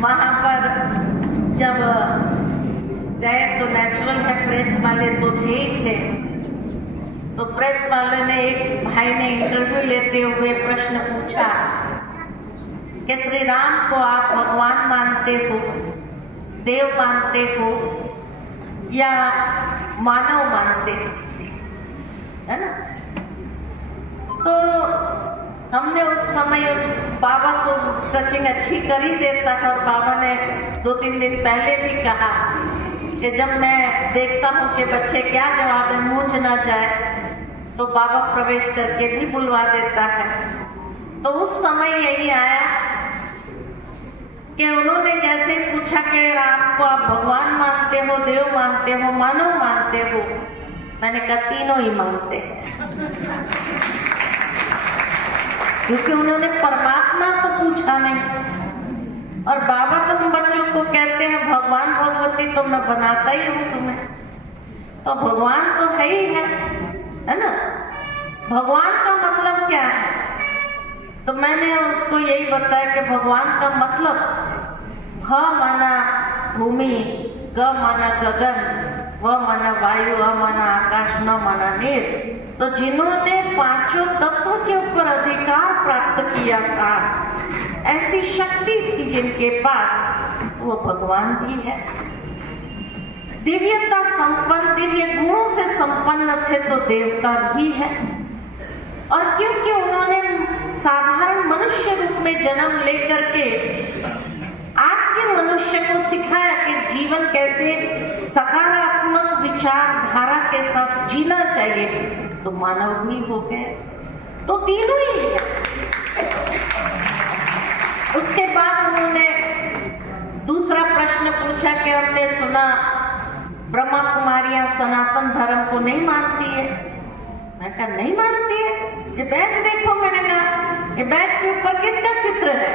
वहां पर जब गए तो नेचुरल है, प्रेस वाले तो थे ही थे। तो प्रेस वाले ने, एक भाई ने इंटरव्यू लेते हुए प्रश्न पूछा कि श्री राम को आप भगवान मानते हो, देव मानते हो या मानव मानते हो, है ना? तो हमने उस समय, बाबा तो टचिंग अच्छी कर ही देता है, और बाबा ने 2-3 दिन पहले भी कहा कि जब मैं देखता हूँ कि बच्चे क्या जवाब है, मूंझ ना जाए, तो बाबा प्रवेश करके भी बुलवा देता है। तो उस समय यही आया कि उन्होंने जैसे पूछा कि आपको आप भगवान मानते हो, देव मानते हो, मानव मानते हो? मैंने कहा तीनों ही मानते हैं, क्योंकि उन्होंने परमात्मा तो पूछा नहीं। और बाबा तो हम बच्चों को कहते हैं भगवान भगवती तो मैं बनाता ही हूँ तुम्हें, तो भगवान तो है ही है ना? भगवान का मतलब क्या है? तो मैंने उसको यही बताया कि भगवान का मतलब भ माना भूमि, ग माना गगन, व माना वायु, अ माना आकाश, न माना नीर। तो जिन्होंने पांचों तत्वों के ऊपर अधिकार प्राप्त किया था, ऐसी शक्ति थी जिनके पास, वो भगवान भी है। दिव्यता संपन्न, दिव्य गुणों से संपन्न थे तो देवता भी है। और क्योंकि उन्होंने साधारण मनुष्य रूप में जन्म लेकर के आज के मनुष्य को सिखाया कि जीवन कैसे सकारात्मक विचारधारा के साथ जीना चाहिए, तो मानव भी हो गए। तो तीनों ही है। उसके बाद उन्होंने दूसरा प्रश्न पूछा कि हमने सुना ब्रह्मा कुमारियां सनातन धर्म को नहीं मानती है। मैं कहा नहीं मानती है, ये बैच देखो। मैंने कहा ये बैच के ऊपर किसका चित्र है?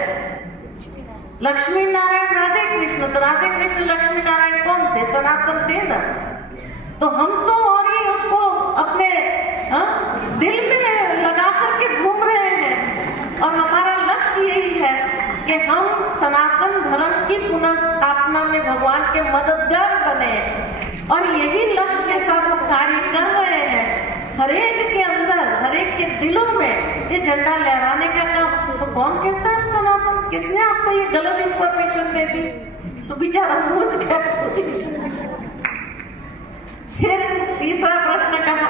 लक्ष्मी नारायण राधे कृष्ण। तो राधे कृष्ण लक्ष्मी नारायण कौन थे? सनातन थे ना। तो हम तो और ही उसको अपने दिल में लगा करके घूम रहे हैं, और हमारा लक्ष्य यही है कि हम सनातन धर्म की पुनः स्थापना में भगवान के मददगार बने, और यही लक्ष्य के साथ हम कार्य कर रहे हैं। हरेक के अंदर, हरेक के दिलों में ये झंडा लहराने का काम। तो कौन कहता है सनातन? किसने आपको ये गलत इंफॉर्मेशन दे दी? तो बेचारा भूल गया। फिर तीसरा प्रश्न कहा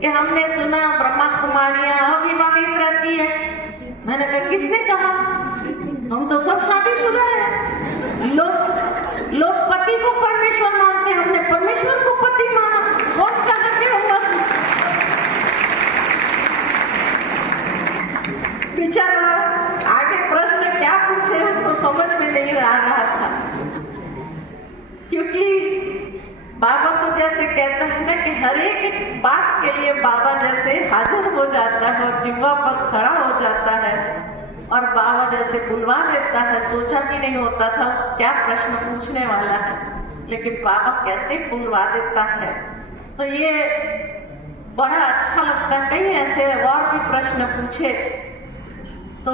कि हमने सुना ब्रह्मा कुमारियां अविवाहित रहती है। मैंने कहा किसने कहा? हम तो सब शादीशुदा है। लोग पति को परमेश्वर मानते, हमने परमेश्वर को पति माना। कौन कहा कि हम बेचारा आगे प्रश्न क्या पूछे उसको समझ में नहीं आ रहा था, क्योंकि बाबा तो जैसे कहता है ना कि हर एक बात के लिए बाबा जैसे हाजिर हो जाता है और जिह्वा पर खड़ा हो जाता है, और बाबा जैसे बुलवा देता है। सोचा भी नहीं होता था क्या प्रश्न पूछने वाला है, लेकिन बाबा कैसे बुलवा देता है। तो ये बड़ा अच्छा लगता है। कहीं ऐसे और भी प्रश्न पूछे तो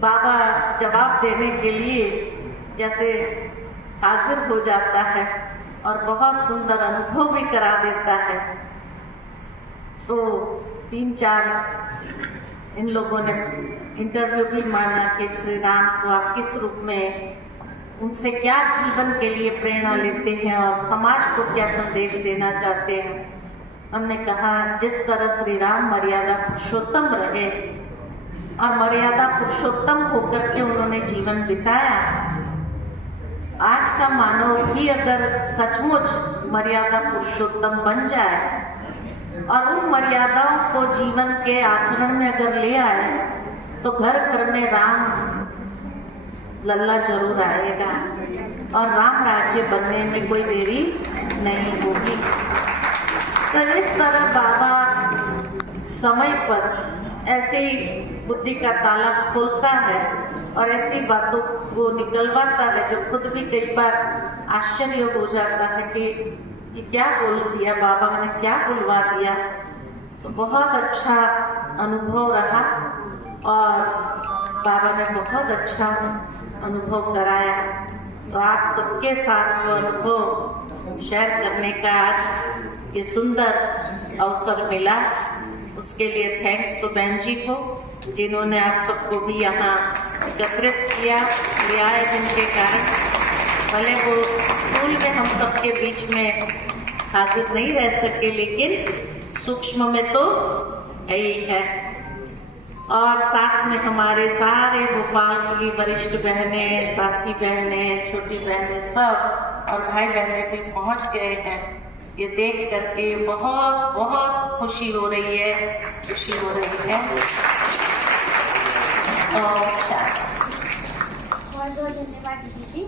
बाबा जवाब देने के लिए जैसे हाजिर हो जाता है, और बहुत सुंदर अनुभव भी करा देता है। तो 3-4 इन लोगों ने इंटरव्यू भी माना कि श्री राम को आप किस रूप में, उनसे क्या जीवन के लिए प्रेरणा लेते हैं और समाज को क्या संदेश देना चाहते हैं। हमने कहा जिस तरह श्री राम मर्यादा पुरुषोत्तम रहे और मर्यादा पुरुषोत्तम होकर के उन्होंने जीवन बिताया, आज का मानव भी अगर सचमुच मर्यादा पुरुषोत्तम बन जाए और उन मर्यादाओं को जीवन के आचरण में अगर ले आए, तो घर घर में राम लल्ला जरूर आएगा और राम राज्य बनने में कोई देरी नहीं होगी। तो इस तरह बाबा समय पर ऐसे ही बुद्धि का ताला खोलता है और ऐसी बातों को निकलवाता है जो खुद भी कई बार आश्चर्य हो जाता है कि ये क्या बोल दिया, बाबा ने क्या बुलवा दिया। तो बहुत अच्छा अनुभव रहा। और बाबा ने बहुत अच्छा अनुभव कराया। तो आप सबके साथ वो अनुभव शेयर करने का आज ये सुंदर अवसर मिला। उसके लिए थैंक्स तो बहन जी को, जिन्होंने आप सबको भी यहाँ एकत्रित किया, लिया जिनके कारण भले वो स्कूल में हम सबके बीच में हाजिर नहीं रह सके, लेकिन सूक्ष्म में तो यही है। और साथ में हमारे सारे भोपाल की वरिष्ठ बहनें, साथी बहनें, छोटी बहनें सब और भाई बहनें भी पहुंच गए हैं। ये देख करके बहुत बहुत खुशी हो रही है, खुशी हो रही है। बहुत बहुत धन्यवाद दीदी जी।